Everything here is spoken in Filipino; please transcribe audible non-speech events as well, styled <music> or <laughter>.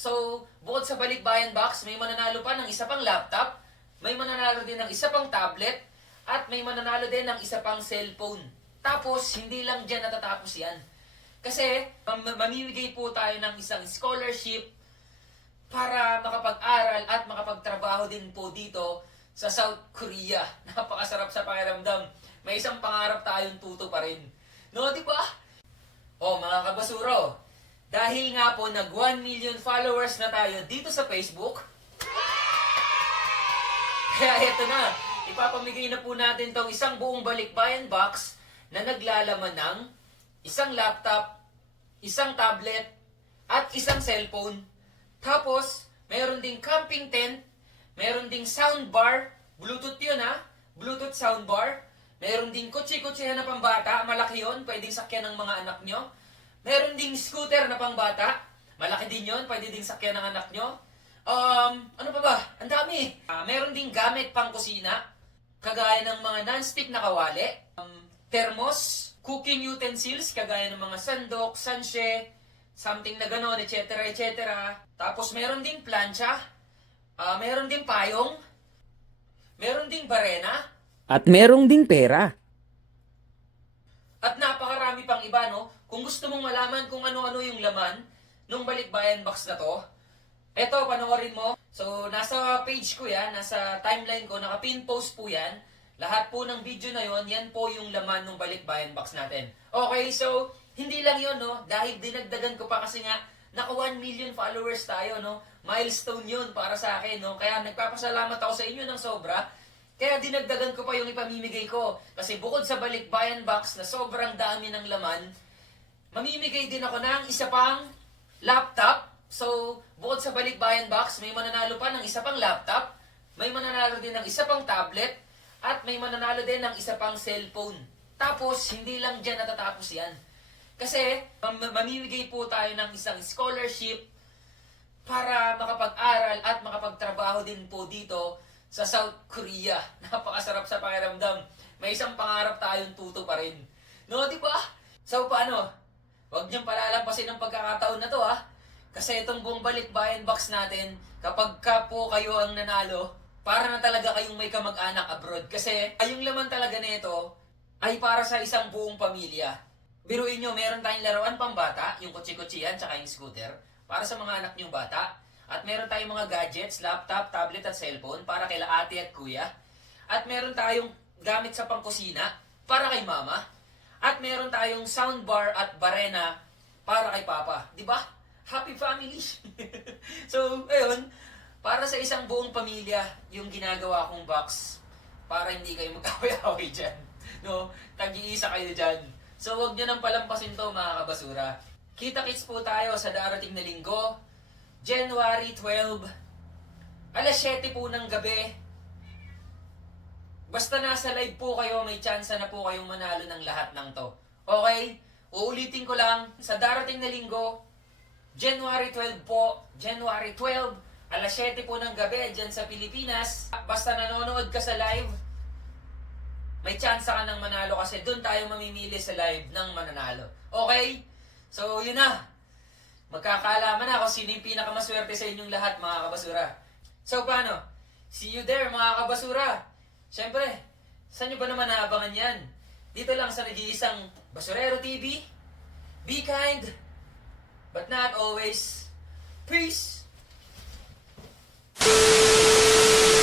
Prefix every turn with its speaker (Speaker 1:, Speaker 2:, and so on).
Speaker 1: So, bukod sa balikbayan box, may mananalo pa ng isa pang laptop, may mananalo din ng isa pang tablet, at may mananalo din ng isa pang cellphone. Tapos, hindi lang dyan natatapos yan. Kasi, mam- mamimigay po tayo ng isang scholarship para makapag-aral at makapagtrabaho din po dito sa South Korea. <laughs> Napakasarap sa pakiramdam. May isang pangarap tayong tuto pa rin. No, di ba? Oh, mga kabasuro, dahil nga po nag 1 million followers na tayo dito sa Facebook, kaya eto na, ipapamigay na po natin tong isang buong balikbayan box na naglalaman ng isang laptop, isang tablet, at isang cellphone. Tapos, meron ding camping tent, meron ding soundbar, Bluetooth yun ha, Bluetooth soundbar, meron ding kutsi-kutsihan na pambata, malaki yun, pwedeng sakyan ng mga anak nyo. Meron ding scooter na pangbata, malaki din yun, pwede ding sakyan ng anak nyo. Um, ano pa ba? Ang dami. Ah, meron ding gamit pang kusina, kagaya ng mga non-stick na kawali, um, thermos, cooking utensils, kagaya ng mga sandok, sanshe, something na gano'n, etc. etc. Tapos meron ding plancha, ah, meron ding payong, meron ding barena,
Speaker 2: At merong ding pera.
Speaker 1: At napakarami pang iba, no? Kung gusto mong malaman kung ano-ano yung laman nung balikbayan box na to, eto, panoorin mo. So, nasa page ko yan, nasa timeline ko, naka-pin post po yan. Lahat po ng video na yon, yan po yung laman ng balikbayan box natin. Okay, so, hindi lang yon no? Dahil dinagdagan ko pa kasi nga, naka 1 million followers tayo, no? Milestone yun para sa akin, no? Kaya nagpapasalamat ako sa inyo ng sobra. Kaya dinagdagan ko pa yung ipamimigay ko. Kasi bukod sa balikbayan box na sobrang dami ng laman, mamimigay din ako ng isa pang laptop. So, bukod sa balikbayan box, may mananalo pa ng isa pang laptop, may mananalo din ng isa pang tablet, at may mananalo din ng isa pang cellphone. Tapos, hindi lang dyan natatapos yan. Kasi, mam- mamimigay po tayo ng isang scholarship para makapag-aral at makapagtrabaho din po dito sa South Korea. <laughs> Napakasarap sa pakiramdam. May isang pangarap tayong tuto pa rin. No, di ba? So, paano? Huwag niyong palalampasin ang pagkakataon na to, ha? Kasi itong buong balikbayan box natin, kapag ka po kayo ang nanalo, para na talaga kayong may kamag-anak abroad. Kasi, ayong laman talaga nito ay para sa isang buong pamilya. Biruin nyo, meron tayong laruan pang bata, yung kutsi-kutsihan, tsaka yung scooter, para sa mga anak nyong bata. At meron tayong mga gadgets, laptop, tablet at cellphone para kay ate at kuya. At meron tayong gamit sa pangkusina para kay mama. At meron tayong soundbar at barena para kay papa. Di ba? Happy family! <laughs> so, ayun, para sa isang buong pamilya, yung ginagawa kong box para hindi kayo magkaway-away dyan. No? Tag-iisa kayo dyan. So, wag nyo nang palampasin to mga kabasura. Kita-kits po tayo sa darating na linggo, January 12, alas 7 po ng gabi. Basta nasa live po kayo, may chance na po kayong manalo ng lahat ng to. Okay? Uulitin ko lang, sa darating na linggo, January 12 po, January 12, alas 7 po ng gabi dyan sa Pilipinas. Basta nanonood ka sa live, may chance ka ng manalo kasi doon tayo mamimili sa live ng mananalo. Okay? So, yun na. Magkakaalaman na kung sino yung pinakamaswerte sa inyong lahat, mga kabasura. So, paano? See you there, mga kabasura. Siyempre, saan nyo ba naman naabangan yan? Dito lang sa nag-iisang Basurero TV. Be kind, but not always. Peace!